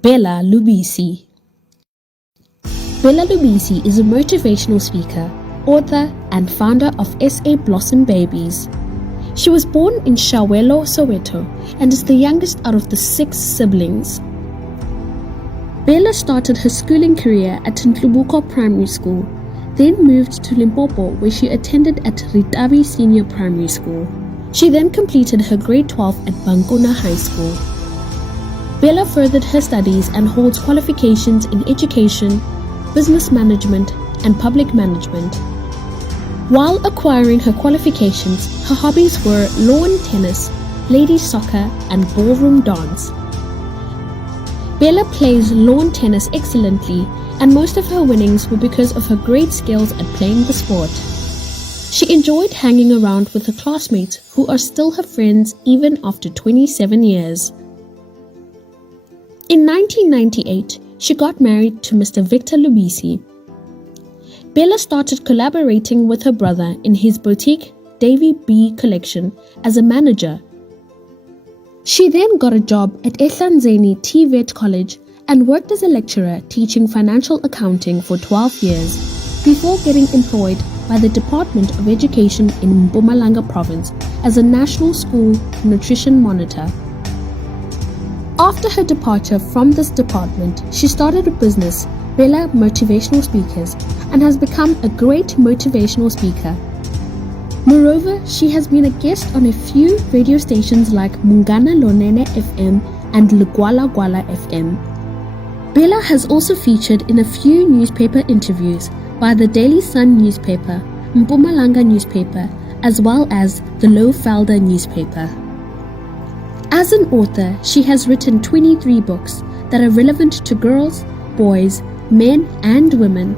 Bella Lubisi. Bella Lubisi is a motivational speaker, author, and founder of SA Blossom Babies. She was born in Shawelo, Soweto, and is the youngest out of the 6 siblings. Bella started her schooling career at Ntlubuko Primary School, then moved to Limpopo where she attended at Ritavi Senior Primary School. She then completed her grade 12 at Bankuna High School. Bella furthered her studies and holds qualifications in education, business management, and public management. While acquiring her qualifications, her hobbies were lawn tennis, ladies soccer, and ballroom dance. Bella plays lawn tennis excellently, and most of her winnings were because of her great skills at playing the sport. She enjoyed hanging around with her classmates who are still her friends even after 27 years. In 1998, she got married to Mr. Victor Lubisi. Bella started collaborating with her brother in his boutique Davy B collection as a manager. She then got a job at Ehlanzeni TVET College and worked as a lecturer teaching financial accounting for 12 years before getting employed by the Department of Education in Mpumalanga Province as a national school nutrition monitor. After her departure from this department, she started a business, Bella Motivational Speakers, and has become a great motivational speaker. Moreover, she has been a guest on a few radio stations like Mungana Lonene FM and Lugwala Gwala FM. Bella has also featured in a few newspaper interviews by the Daily Sun newspaper, Mpumalanga newspaper, as well as the Lowvelder newspaper. As an author, she has written 23 books that are relevant to girls, boys, men, and women.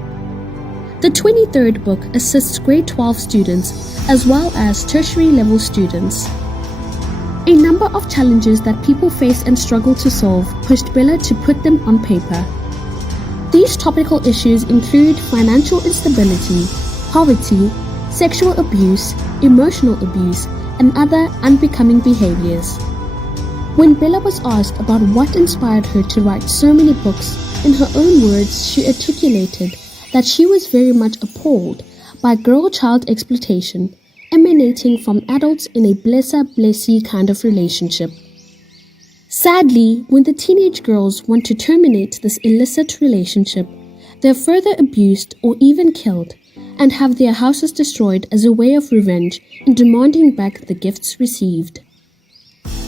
The 23rd book assists grade 12 students as well as tertiary level students. A number of challenges that people face and struggle to solve pushed Bella to put them on paper. These topical issues include financial instability, poverty, sexual abuse, emotional abuse, and other unbecoming behaviors. When Bella was asked about what inspired her to write so many books, in her own words, she articulated that she was very much appalled by girl-child exploitation emanating from adults in a blesser-blessee kind of relationship. Sadly, when the teenage girls want to terminate this illicit relationship, they are further abused or even killed and have their houses destroyed as a way of revenge in demanding back the gifts received.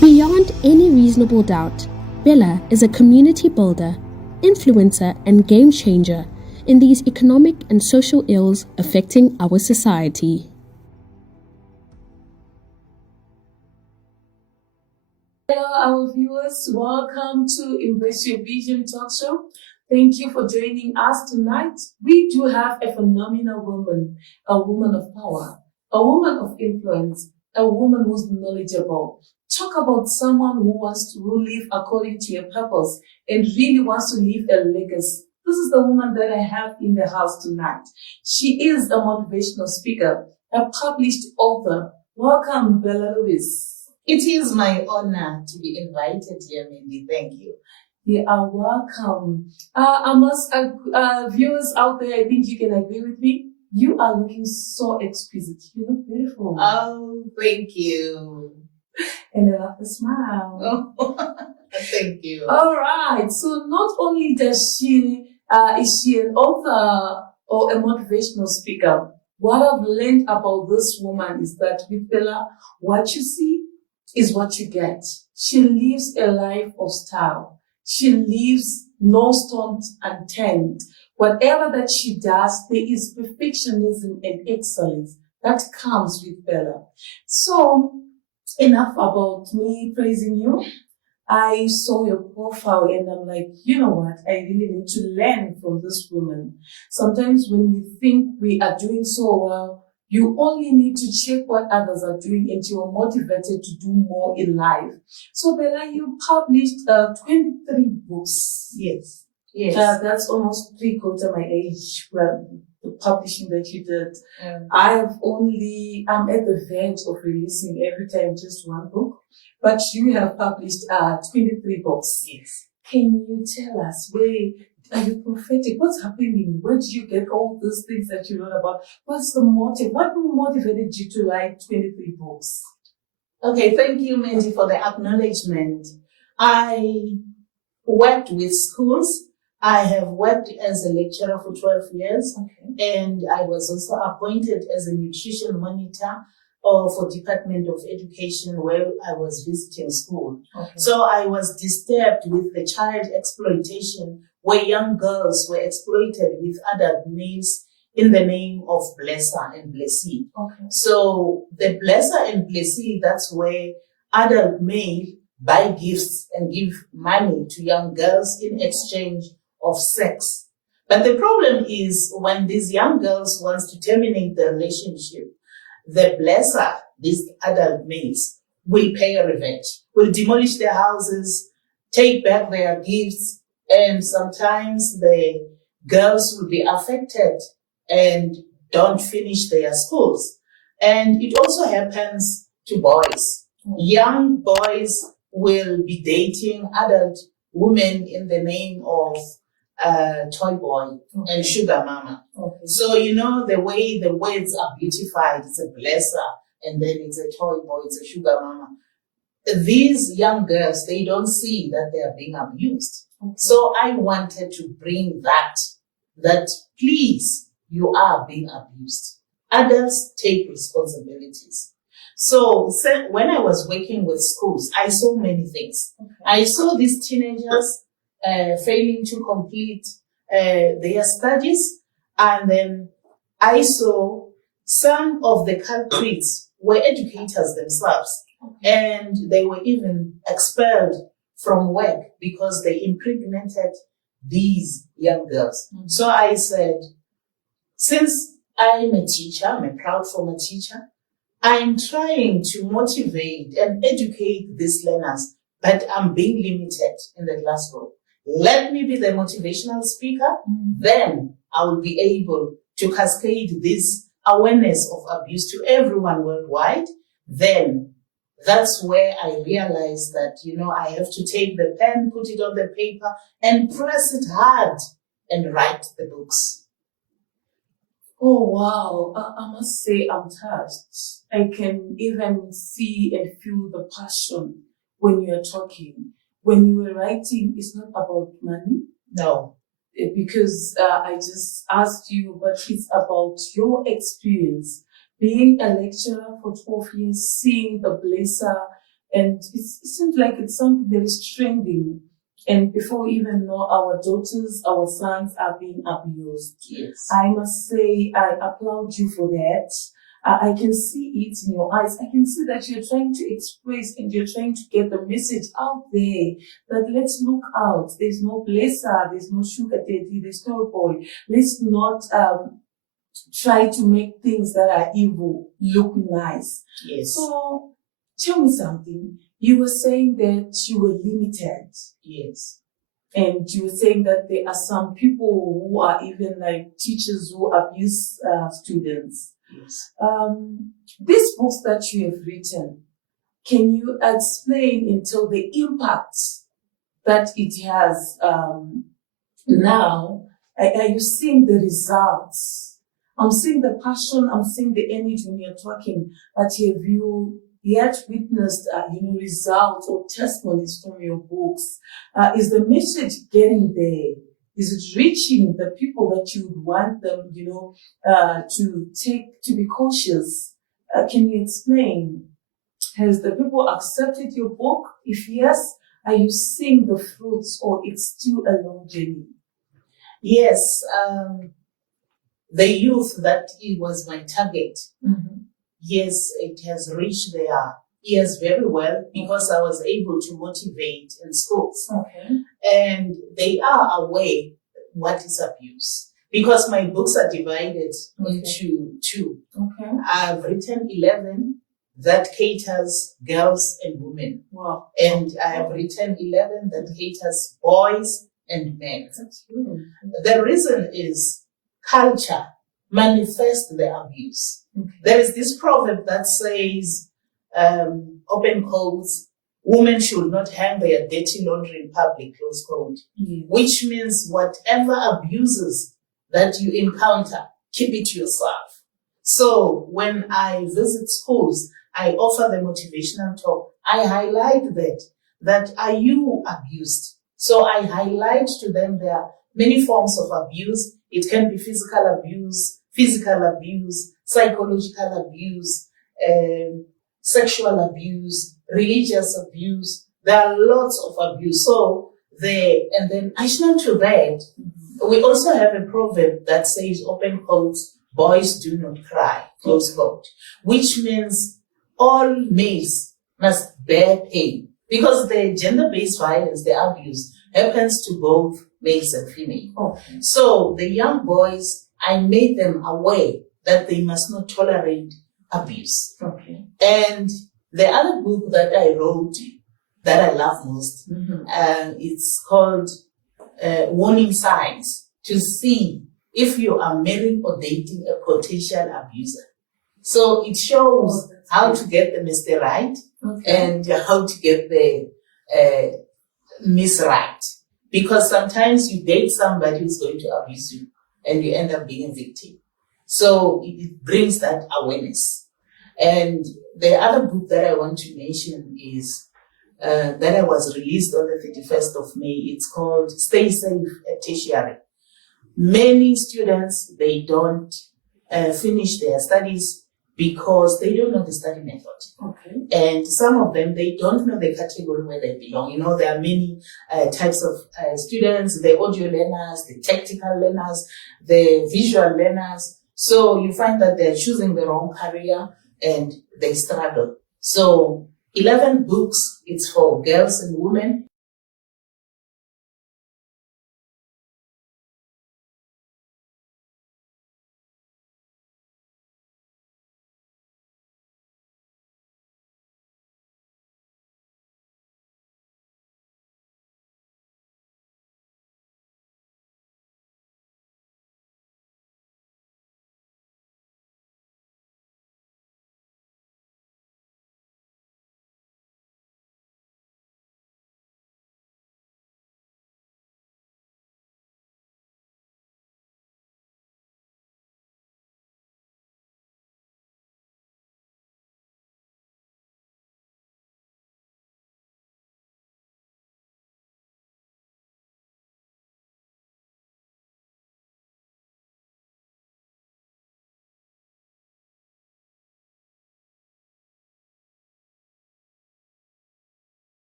Beyond any reasonable doubt, Bella is a community builder, influencer, and game changer in these economic and social ills affecting our society. Hello, our viewers. Welcome to Embrace Your Vision Talk Show. Thank you for joining us tonight. We do have a phenomenal woman, a woman of power, a woman of influence, a woman who's knowledgeable. Talk about someone who wants to live according to your purpose and really wants to leave a legacy. This is the woman that I have in the house tonight. She is a motivational speaker, a published author. Welcome, Bella Lubisi. It is my honor to be invited here, Mandy. Thank you. You are welcome. Viewers out there, I think you can agree with me. You are looking so exquisite. You look beautiful. Oh, thank you. And I love the smile. Oh, thank you. All right. So not only is she an author or a motivational speaker, what I've learned about this woman is that with Bella, what you see is what you get. She lives a life of style. She leaves no stone unturned. Whatever that she does, there is perfectionism and excellence that comes with Bella. So, enough about me praising you. I saw your profile and I'm like, you know what? I really need to learn from this woman. Sometimes when we think we are doing so well, you only need to check what others are doing and you're motivated to do more in life. So Bella, you published 23 books. Yes. That's almost 3/4 my age. Well, the publishing that you did. I'm at the verge of releasing every time just one book, but you have published 23 books. Yes. Can you tell us, where are you prophetic? What's happening? Where did you get all those things that you wrote about? What's the motive? What motivated you to write 23 books? Okay, thank you, Mandy, for the acknowledgement. I worked with schools. I have worked as a lecturer for 12 years, and I was also appointed as a nutrition monitor for Department of Education where I was visiting school. So I was disturbed with the child exploitation where young girls were exploited with adult males in the name of blesser and blessee. So the blesser and blessee, that's where adult male buy gifts and give money to young girls in exchange of sex. But the problem is when these young girls want to terminate the relationship, the blesser, these adult males, will pay a revenge, will demolish their houses, take back their gifts, and sometimes the girls will be affected and don't finish their schools. And it also happens to boys. Young boys will be dating adult women in the name of toy boy and sugar mama. So, you know, the way the words are beautified, it's a blesser, and then it's a toy boy, it's a sugar mama. These young girls, they don't see that they are being abused. So I wanted to bring that please, you are being abused. Adults take responsibilities. So when I was working with schools, I saw many things. I saw these teenagers failing to complete their studies, and then I saw some of the culprits were educators themselves, and they were even expelled from work because they impregnated these young girls. So I said, since I'm a teacher, I'm a proud former teacher, I'm trying to motivate and educate these learners, but I'm being limited in the classroom. Let me be the motivational speaker, then I will be able to cascade this awareness of abuse to everyone worldwide. Then that's where I realized that, you know, I have to take the pen, put it on the paper, and press it hard and write the books. Oh, wow. I must say I'm touched. I can even see and feel the passion when you're talking. When you were writing, it's not about money. No. Because I just asked you, but it's about your experience. Being a lecturer for 12 years, seeing the blesser, and it seems like it's something that is trending. And before we even know, our daughters, our sons are being abused. Yes. I must say, I applaud you for that. I can see it in your eyes. I can see that you're trying to express and you're trying to get the message out there that let's look out. There's no blesser, there's no sugar daddy, there's no boy. Let's not try to make things that are evil look nice. Yes. So tell me something. You were saying that you were limited. Yes. And you were saying that there are some people who are even like teachers who abuse students. Yes. These books that you have written, can you explain into the impact that it has now? Are you seeing the results? I'm seeing the passion, I'm seeing the energy when you're talking, but have you yet witnessed, results or testimonies from your books? Is the message getting there? Is it reaching the people that you would want them, to be cautious? Can you explain? Has the people accepted your book? If yes, are you seeing the fruits, or it's still a long journey? Yes, the youth that it was my target. Yes, it has reached their ears very well because I was able to motivate in schools. And they are aware what is abuse because my books are divided into two. I've written 11 that caters girls and women. Wow. And I have written 11 that caters boys and men. That's true. The reason is culture manifests the abuse. There is this proverb that says, open quotes, women should not hang their dirty laundry in public, close quote, which means whatever abuses that you encounter, keep it to yourself. So when I visit schools, I offer the motivational talk. I highlight that are you abused? So I highlight to them there are many forms of abuse. It can be physical abuse, psychological abuse, sexual abuse, religious abuse. There are lots of abuse. So and then additional to that, we also have a proverb that says, open quotes, boys do not cry, close quote, which means all males must bear pain because the gender-based violence, the abuse, happens to both males and females. Okay. So the young boys, I made them aware that they must not tolerate abuse. Okay. And the other book that I wrote that I love most, it's called Warning Signs to see if you are marrying or dating a potential abuser. So it shows how to get the Mr. Right and how to get the Miss Right. Because sometimes you date somebody who's going to abuse you and you end up being a victim. So it brings that awareness. And the other book that I want to mention is that I was released on the 31st of May. It's called Stay Safe at Tertiary. Many students, they don't finish their studies because they don't know the study method. Okay. And some of them, they don't know the category where they belong. You know, there are many types of students, the audio learners, the tactical learners, the visual learners. So you find that they're choosing the wrong career and they struggle. So 11 books, it's for girls and women.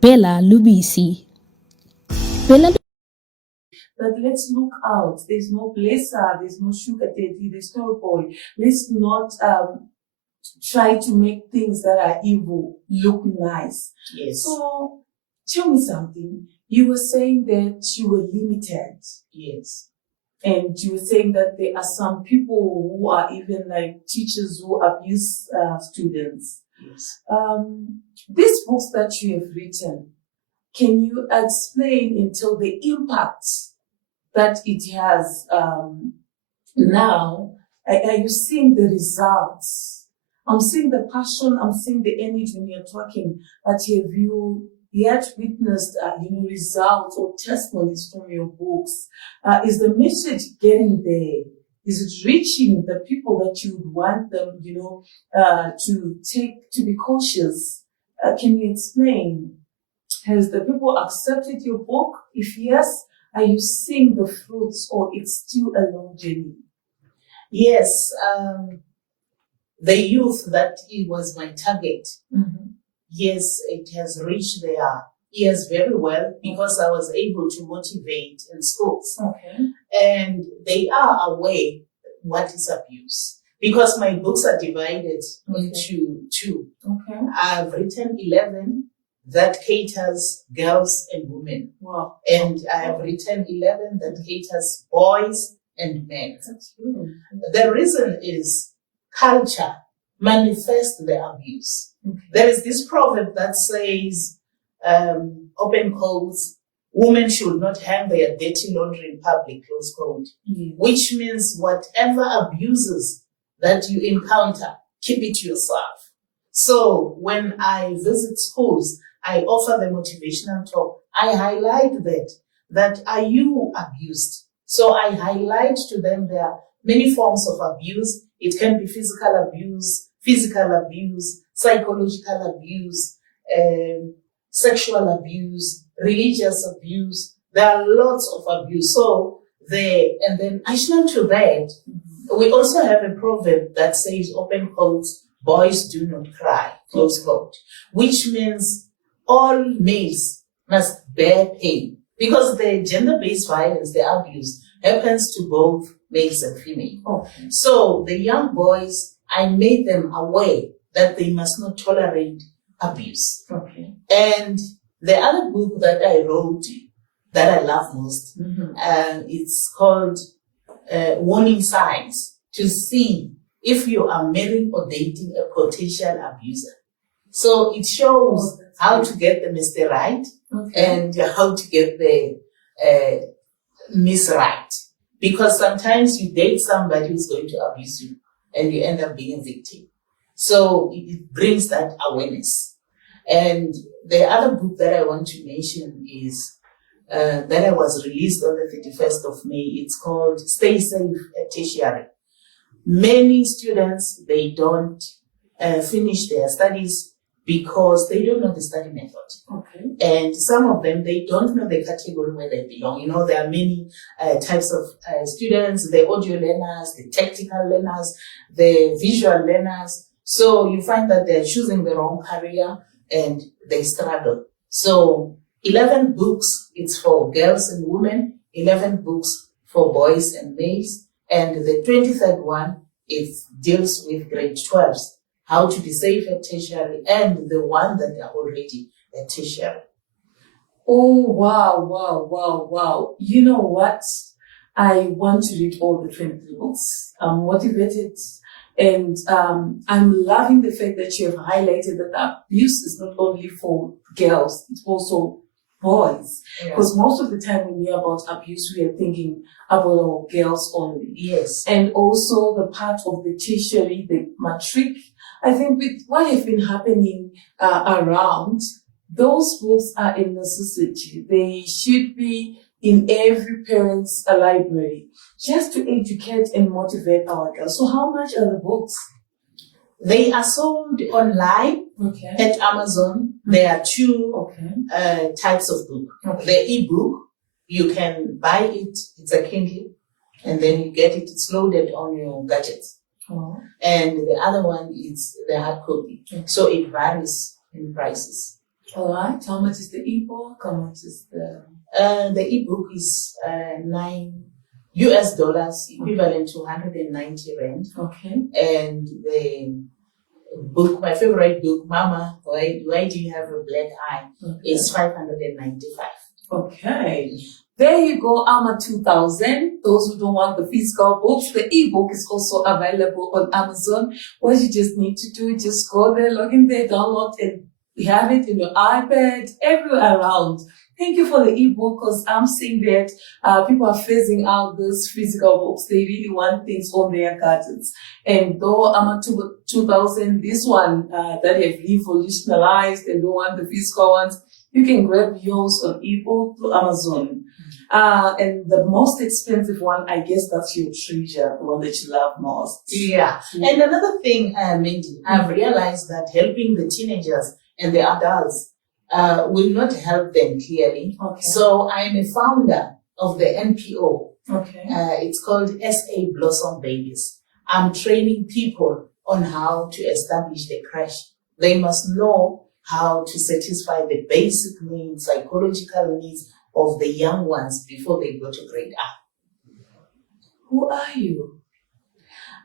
Bella Lubisi. Bella But let's look out. There's no blesser, there's no sugar daddy, there's no boy. Let's not try to make things that are evil look nice. Yes. So tell me something. You were saying that you were limited. Yes. And you were saying that there are some people who are even like teachers who abuse students. Yes. These books that you have written, can you explain and tell the impact that it has now? Are you seeing the results? I'm seeing the passion, I'm seeing the energy when you're talking, but have you yet witnessed, results or testimonies from your books? Is the message getting there? Is it reaching the people that you would want them, to be cautious? Can you explain? Has the people accepted your book? If yes, are you seeing the fruits or it's still a long journey? Yes, the youth that it was my target. Mm-hmm. Yes, it has reached their ears very well because I was able to motivate in schools. Okay. And they are aware what is abuse because my books are divided into two. Okay. I've written 11 that caters girls and women. Wow. And I have written 11 that caters boys and men. That's true. The reason is culture manifests the abuse. Okay. There is this proverb that says, open quotes, women should not hang their dirty laundry in public, close quote, which means whatever abuses that you encounter, keep it to yourself. So when I visit schools, I offer the motivational talk. I highlight that are you abused? So I highlight to them there are many forms of abuse. It can be physical abuse, psychological abuse, sexual abuse, religious abuse. There are lots of abuse. So and then additional to that, we also have a proverb that says, open quotes, boys do not cry, close quote, which means all males must bear pain because the gender-based violence, the abuse, happens to both males and females. Okay. So the young boys, I made them aware that they must not tolerate abuse. Okay. And the other book that I wrote that I love most, it's called Warning Signs to see if you are marrying or dating a potential abuser. So it shows how to get the Mr. Right and how to get the Miss Right. Because sometimes you date somebody who's going to abuse you and you end up being a victim. So it brings that awareness. And the other book that I want to mention is that I was released on the 31st of May. It's called Stay Safe at Tertiary. Many students, they don't finish their studies because they don't know the study method. Okay. And some of them, they don't know the category where they belong. You know, there are many types of students, the audio learners, the tactical learners, the visual learners. So you find that they're choosing the wrong career and they struggle. So 11 books, it's for girls and women, 11 books for boys and males. And the 23rd one, it deals with grade 12s, how to be safe at tertiary, and the one that are already at tertiary. Oh, wow. You know what? I want to read all the 23 books. I'm motivated. And I'm loving the fact that you have highlighted that abuse is not only for girls, it's also boys. Because most of the time when we hear about abuse, we are thinking about our girls only. Yes. And also the part of the tertiary, the matric. I think with what has been happening around, those books are a necessity. They should be in every parent's library, just to educate and motivate our girls. So how much are the books? They are sold online at Amazon. There are two types of book. The ebook, you can buy it, it's a Kindle, and then you get it, it's loaded on your gadgets. And the other one is the hard copy. So it varies in prices. All right. How much is the ebook? How much is the... The ebook is $9, equivalent to 190 rand. Okay. And the book, my favorite book, Mama, why do you have a black eye? Okay. Is 595. Okay. There you go, AMA 2000. Those who don't want the physical books, the ebook is also available on Amazon. What you just need to do is just go there, log in there, download it. You have it in your iPad, everywhere around. Thank you for the ebook, because I'm seeing that people are phasing out those physical books. They really want things on their gadgets. And though AMA 2000, this one that have revolutionized and don't want the physical ones, you can grab yours on ebook through Amazon. And the most expensive one, I guess that's your treasure, the one that you love most. Yeah. And another thing, Mandy, I've realized that helping the teenagers and the adults will not help them clearly. Okay. So I'm a founder of the NPO. Okay. It's called SA Blossom Babies. I'm training people on how to establish the creche. They must know how to satisfy the basic needs, psychological needs of the young ones before they go to grade up. Who are you?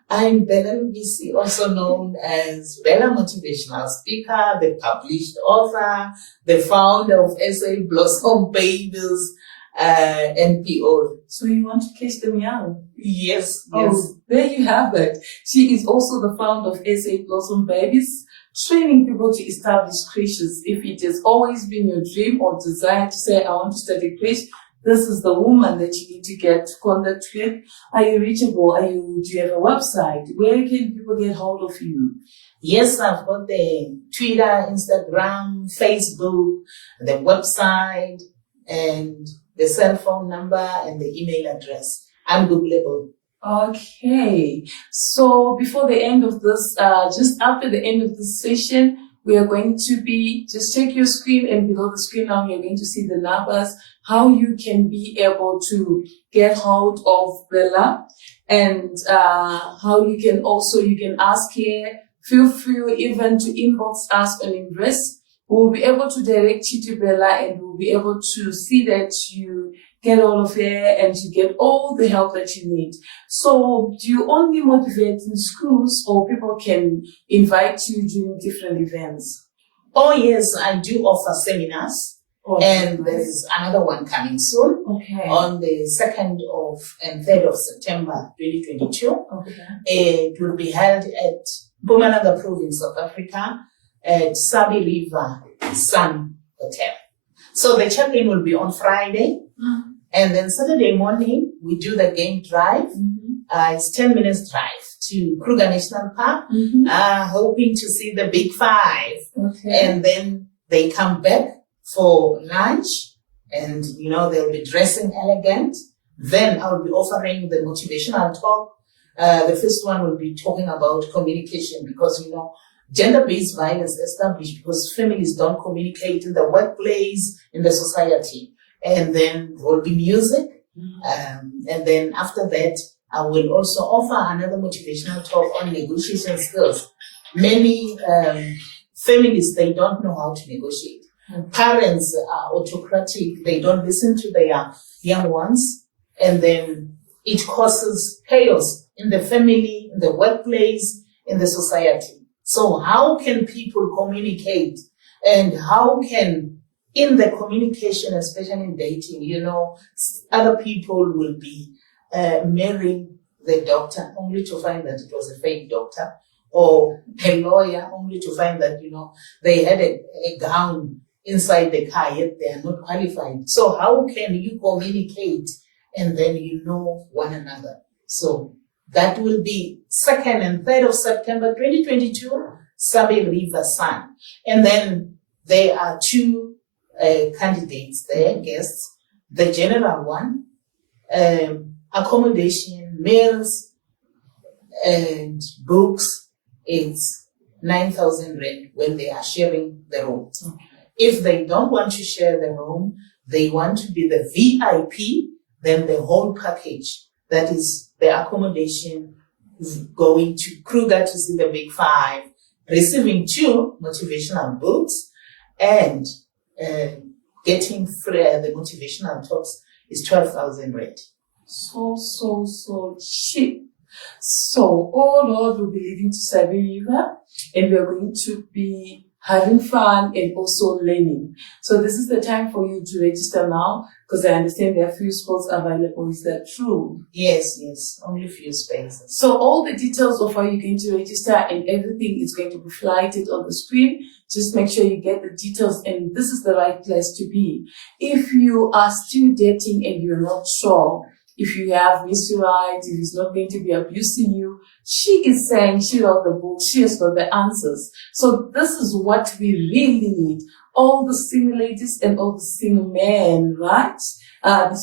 I'm Bella Lubisi, also known as Bella Motivational Speaker, the published author, the founder of SA Blossom Babies NPO. So you want to catch them young? Yes, yes. Oh, there you have it. She is also the founder of SA Blossom Babies, training people to establish creches. If it has always been your dream or desire to say, I want to start a creche, this is the woman that you need to get contact with. Are you reachable? Do you have a website? Where can people get hold of you? Yes, I've got the Twitter, Instagram, Facebook, the website, and the cell phone number and the email address. I'm Googleable. Okay. So before the end of this, just after the end of this session, we are going to be, just check your screen, and below the screen now you're going to see the numbers, how you can be able to get hold of Bella, and how you can also, you can ask her, feel free even to inbox us on Invest. We'll be able to direct you to Bella, and we'll be able to see that you get all of her and you get all the help that you need. So do you only motivate in schools, or people can invite you during different events? Oh yes, I do offer seminars. And there is another one coming soon. Okay. On the 2nd and 3rd of September 2022. Okay. It will be held at Mpumalanga Province, South Africa, at Sabi River Sun Hotel. So the check-in will be on Friday. And then Saturday morning, we do the game drive. It's 10 minutes drive to Kruger National Park, hoping to see the Big Five. Okay. And then they come back for lunch, and they'll be dressing elegant. Then I'll be offering the motivational talk. The first one will be talking about communication, because gender-based violence established because families don't communicate in the workplace, in the society. And then there will be music. And then after that, I will also offer another motivational talk on negotiation skills. Many families, they don't know how to negotiate. Parents are autocratic. They don't listen to their young ones. And then it causes chaos in the family, in the workplace, in the society. So how can people communicate? And how can, in the communication, especially in dating, other people will be marrying the doctor only to find that it was a fake doctor, or a lawyer only to find that, they had a gown inside the car, yet they are not qualified. So how can you communicate and then one another? So that will be 2nd and 3rd of September 2022, Sabi River Sun. And then there are two candidates there, guests. The general one, accommodation, meals, and books, it's 9,000 rand when they are sharing the room. If they don't want to share the room, they want to be the VIP, then the whole package, that is the accommodation, going to Kruger to see the Big Five, receiving 2 motivational books, and getting free the motivational talks is 12,000 rand. So cheap. So all roads will be leading to Sabi River, and we are going to be having fun and also learning. So this is the time for you to register now, because I understand there are few spots available. Is that true? Yes, only few spaces. So all the details of how you're going to register and everything is going to be flighted on the screen. Just make sure you get the details, and this is the right place to be. If you are still dating and you're not sure if you have Mr. Right, if he's not going to be abusing you, she is saying she wrote the book, she has got the answers. So this is what we really need. All the single ladies and all the single men, right?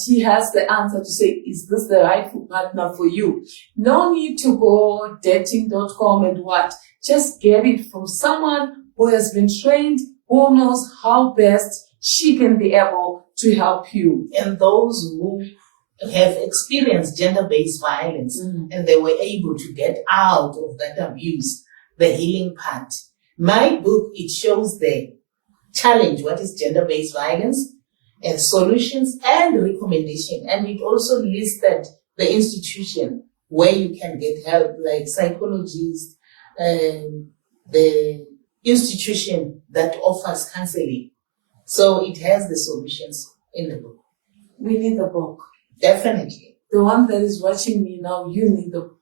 She has the answer to say, is this the rightful partner for you? No need to go dating.com and what. Just get it from someone who has been trained, who knows how best she can be able to help you. And those who have experienced gender-based violence and they were able to get out of that abuse, the healing part. My book, it shows the challenge, what is gender-based violence, and solutions and recommendation. And it also listed the institution where you can get help, like psychologists, the institution that offers counseling. So it has the solutions in the book. We need the book. Definitely. The one that is watching me now, you need the book.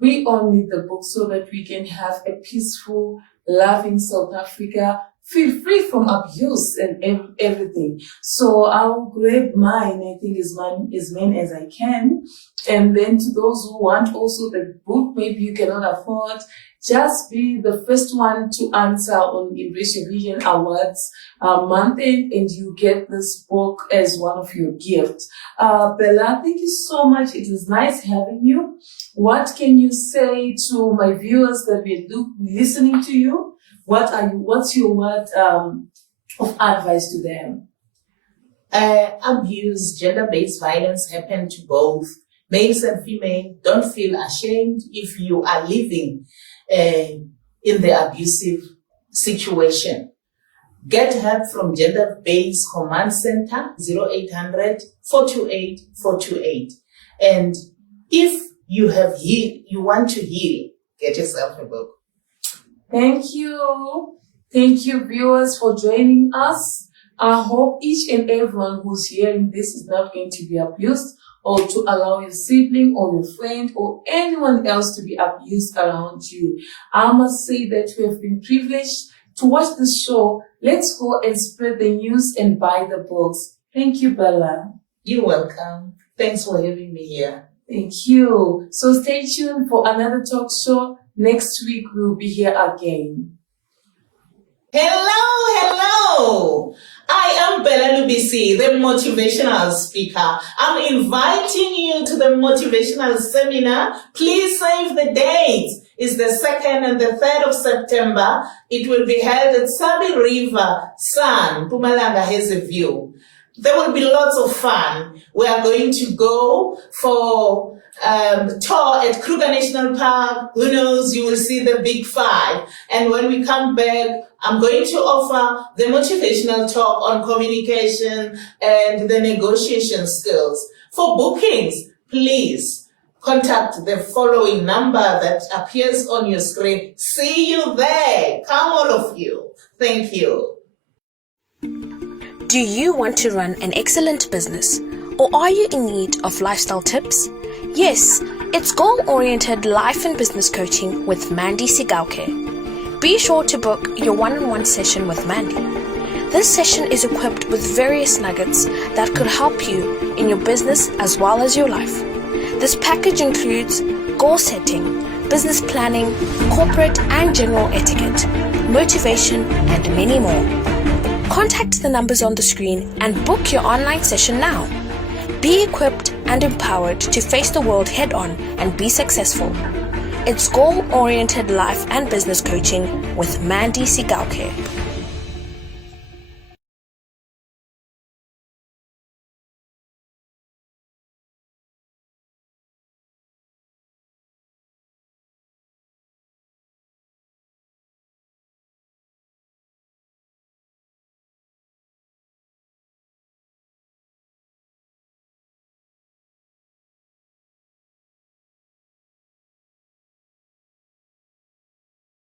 We all need the book so that we can have a peaceful, loving South Africa, feel free from abuse and everything. So I'll grab mine, I think as many as I can. And then to those who want also the book, maybe you cannot afford, just be the first one to answer on Embrace Your Vision Awards month end, and you get this book as one of your gifts. Bella, thank you so much. It was nice having you. What can you say to my viewers that we're listening to you? What's your word of advice to them? Abuse, gender-based violence happen to both males and females. Don't feel ashamed if you are living in the abusive situation. Get help from Gender-Based Command Center, 0800 428 428. And if you want to heal, get yourself a book. Thank you. Thank you, viewers, for joining us. I hope each and everyone who's hearing this is not going to be abused, or to allow your sibling or your friend or anyone else to be abused around you. I must say that we have been privileged to watch this show. Let's go and spread the news and buy the books. Thank you, Bella. You're welcome. Thanks for having me here. Thank you. So stay tuned for another talk show. Next week, we'll be here again. Hello. I am Bella Lubisi, the motivational speaker. I'm inviting you to the motivational seminar. Please save the dates. It's the 2nd and the 3rd of September. It will be held at Sabi River, Sun, Mpumalanga has a view. There will be lots of fun. We are going to go for tour at Kruger National Park. Who knows, you will see the big 5. And when we come back, I'm going to offer the motivational talk on communication and the negotiation skills. For bookings, please contact the following number that appears on your screen. See you there. Come, all of you. Thank you. Do you want to run an excellent business, or are you in need of lifestyle tips? Yes, it's goal-oriented life and business coaching with Mandy Sigauke. Be sure to book your one-on-one session with Mandy. This session is equipped with various nuggets that could help you in your business as well as your life. This package includes goal setting, business planning, corporate and general etiquette, motivation, and many more. Contact the numbers on the screen and book your online session now. Be equipped and empowered to face the world head-on and be successful. It's goal-oriented life and business coaching with Mandy Sigauke.